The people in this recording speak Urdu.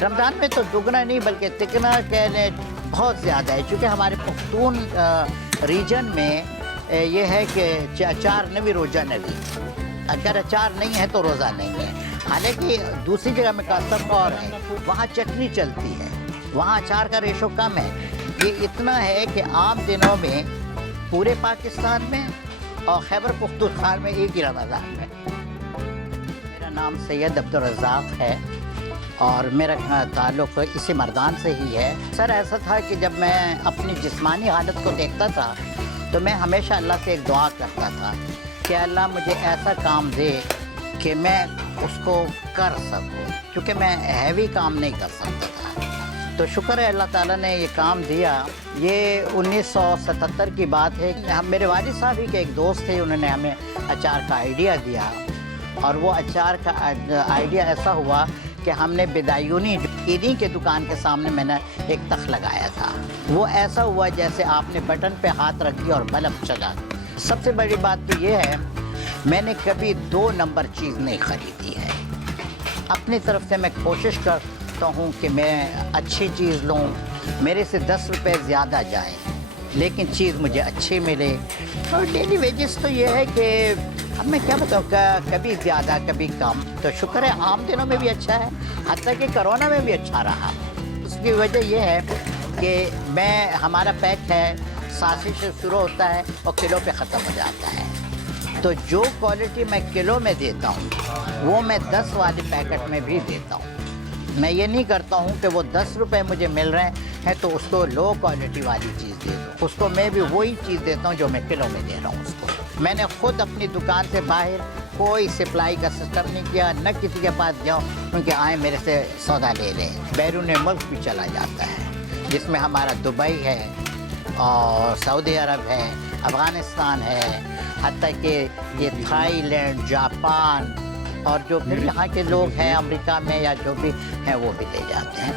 رمضان میں تو دگنا نہیں بلکہ تکنا کہنے بہت زیادہ ہے، چونکہ ہمارے پختون ریجن میں یہ ہے کہ اچار نوی روزہ نوی، اگر اچار نہیں ہے تو روزہ نہیں ہے۔ حالانکہ دوسری جگہ میں کاسب اور ہے، وہاں چٹنی چلتی ہے، وہاں اچار کا ریشو کم ہے۔ یہ اتنا ہے کہ عام دنوں میں پورے پاکستان میں اور خیبر پختونخوا میں ایک ہی رمضان میں۔ میرا نام سید عبدالرزاق ہے اور میرا تعلق اسی مردان سے ہی ہے۔ سر ایسا تھا کہ جب میں اپنی جسمانی حالت کو دیکھتا تھا تو میں ہمیشہ اللہ سے ایک دعا کرتا تھا کہ اللہ مجھے ایسا کام دے کہ میں اس کو کر سکوں، کیونکہ میں ہیوی کام نہیں کر سکتا تھا۔ تو شکر ہے اللہ تعالیٰ نے یہ کام دیا۔ یہ 1977 کی بات ہے۔ میرے والد صاحب ہی کے ایک دوست تھے، انہوں نے ہمیں اچار کا آئیڈیا دیا، اور وہ اچار کا آئیڈیا ایسا ہوا کہ ہم نے بدایونی عیدی کے دکان کے سامنے میں نے ایک تخت لگایا تھا۔ وہ ایسا ہوا جیسے آپ نے بٹن پہ ہاتھ رکھ دیا اور بلب چلا۔ سب سے بڑی بات تو یہ ہے میں نے کبھی 2 نمبر چیز نہیں خریدی ہے۔ اپنی طرف سے میں کوشش کرتا ہوں کہ میں اچھی چیز لوں، میرے سے 10 روپے زیادہ جائیں لیکن چیز مجھے اچھی ملے۔ اور ڈیلی ویجز تو یہ ہے کہ اب میں کیا بتاؤں، کبھی زیادہ کبھی کم۔ تو شکر ہے عام دنوں میں بھی اچھا ہے، حتیٰ کہ کرونا میں بھی اچھا رہا۔ اس کی وجہ یہ ہے کہ ہمارا پیک ہے 87 سے شروع ہوتا ہے اور کلو پہ ختم ہو جاتا ہے۔ تو جو کوالٹی میں کلو میں دیتا ہوں وہ میں 10 والے پیکٹ میں بھی دیتا ہوں۔ میں یہ نہیں کرتا ہوں کہ وہ 10 روپے مجھے مل رہے ہیں تو اس کو لو کوالٹی والی چیز دے دوں، اس کو میں بھی وہی چیز دیتا ہوں جو میں کلو میں دے رہا ہوں اس کو۔ میں نے خود اپنی دکان سے باہر کوئی سپلائی کا سسٹم نہیں کیا، نہ کسی کے پاس جاؤں کیونکہ آئیں میرے سے سودا لے لیں۔ بیرون ملک بھی چلا جاتا ہے، جس میں ہمارا دبئی ہے اور سعودی عرب ہے، افغانستان ہے، حتیٰ کہ یہ تھائی لینڈ، جاپان، اور جو پھر یہاں کے لوگ ہیں امریکہ میں یا جو بھی ہیں وہ بھی لے جاتے ہیں۔